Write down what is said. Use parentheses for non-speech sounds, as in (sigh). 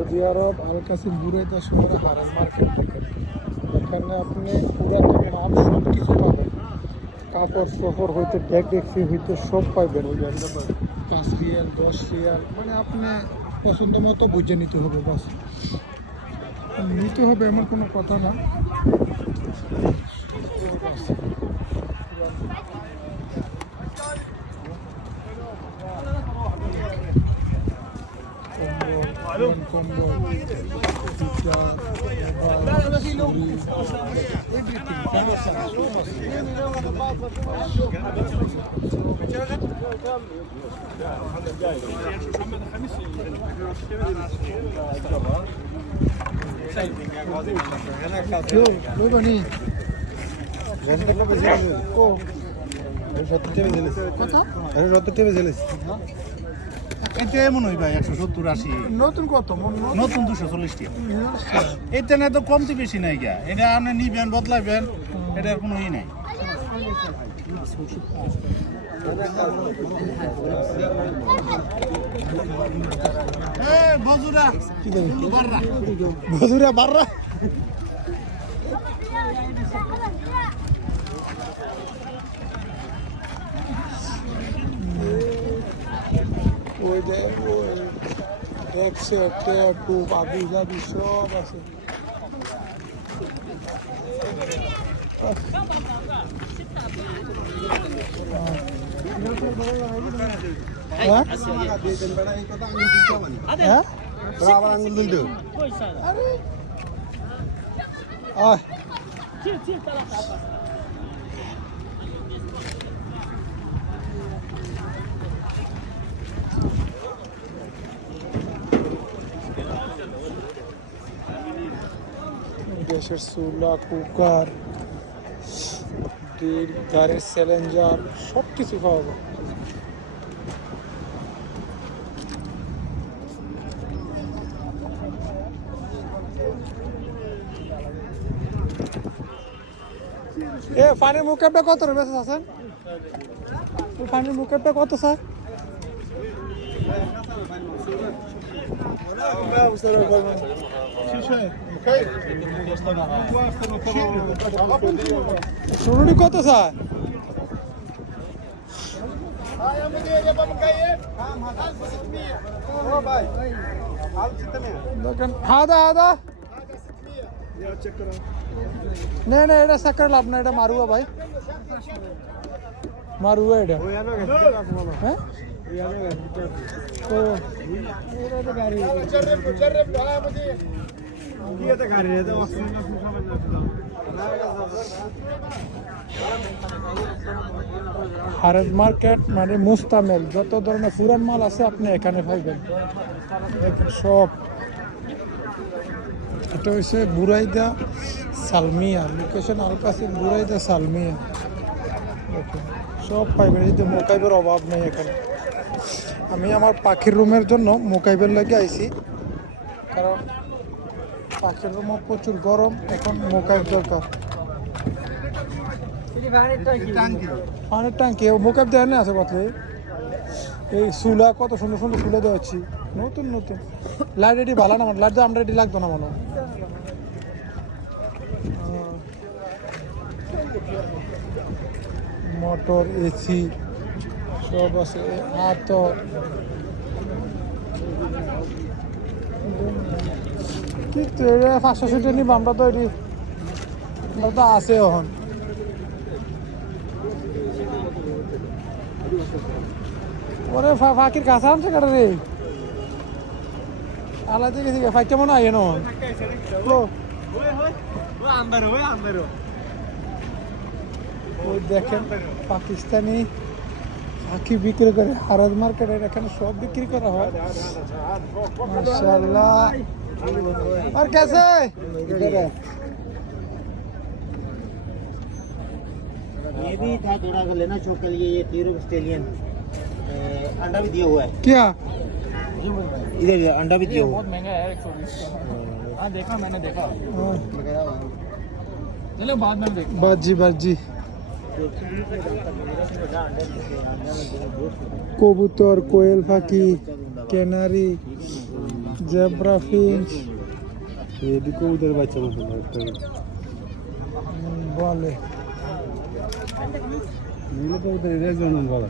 Saudi আরব আল কাসিম বুড়াইতে শহরে হারেন market থেকে এখানে আপনি পুরাতন মাল সব কিছু পাবেন। কাপড় চোপড় হইতে ব্যাগ ডেক্সি হইতে সব পাইবেন। ওই পাঁচ রিয়াল, দশ রিয়াল মানে আপনি পছন্দ মতো বুঝে নিতে হবে, বাস। নিতে হবে এমন কোনো কথা না। কম্বল কম্বল muy bonito. ও এটা এমন হই ভাই একশো সত্তর আশি। নতুন কত? নতুন? নতুন দুশো চল্লিশ টাকা এটা না তো কমতি বেশি নাই গা। এটা আপনি নিবেন বদলাবেন এটার কোনো ই নাই। এ, বজুরা, বাররা। (laughs) বধুরা বাররা ওই যে ওই দেখছে ট্যাটু বাবি জাবি সব আছে হ্যাঁ হ্যাঁ আরে গ্যাসের চুলা, কুকার গাড়ির স্যালেঞ্জার সব কিছু পাওয়া যায়। এ, পানির মুখেপটা কত রে বেঁচে আছেন পানির মুখেপটা কত, স্যার? শুরুটি কত স্যার দেখেন হাদা হাদা না না এটা সাকার লাভ না এটা মারুয়া ভাই মারুয়া এটা হ্যাঁ? ও। হারেজ মার্কেট মানে মুস্তামেল যত ধরনের পুরান মাল আছে আপনি এখানে পাইবেন। সব। এটা হচ্ছে বুরাইদা সালমিয়া লোকেশন আলকাসি বুরাইদা সালমিয়া। দেখেন। সব পাইবেন এই যে মোকাইবের অভাব নেই এখানে। আমি আমার পাখির রুমের জন্য মোকাইবের লাগে আইছি। কারণ পাখির রুমও প্রচুর গরম, এখন মোকাইব দরকার। পানির ট্যাঙ্কি মোকাইব দেওয়া নেই আছে কথা এই সুলা কত সুন্দর সুন্দর সুলে দেওয়াচ্ছি নতুন নতুন। লাইট এটি ভালো না লাইট আমরা এটি লাগতো না মনে হয়। মোটর এসি সব আছে। হাত কিন্তু এটা পাঁচশো সিটের নিব আমরা তো এটি আমরা তো আছে এখন। ওরে ফা- ফাঁকির কাছে আনছে কাটা রে? আলাদা গেছি ফাইটটা মনে হয় না ওই দেখেন পাকিস্তানি ফাঁকি বিক্রি করে হারাজ মার্কেটের এখানে সব বিক্রি করা হয় মাশাআল্লাহ আর कैसे ये भी था थोड़ा सा लेना शौक के लिए ये तीरू ऑस्ट्रेलियन अंडा भी दिया हुआ है क्या इधर अंडा भी दिया हुआ बहुत महंगा है एक सौ बीस हाँ देखा मैंने देखा हाँ, चलो बाद में देख बाजी बाजी কবুতর কোয়েল পাখি ক্যানারি জেব্রা ফিঞ্চ। ওদের বাচ্চা বলে। এগুলো তো ওদের এক নম্বর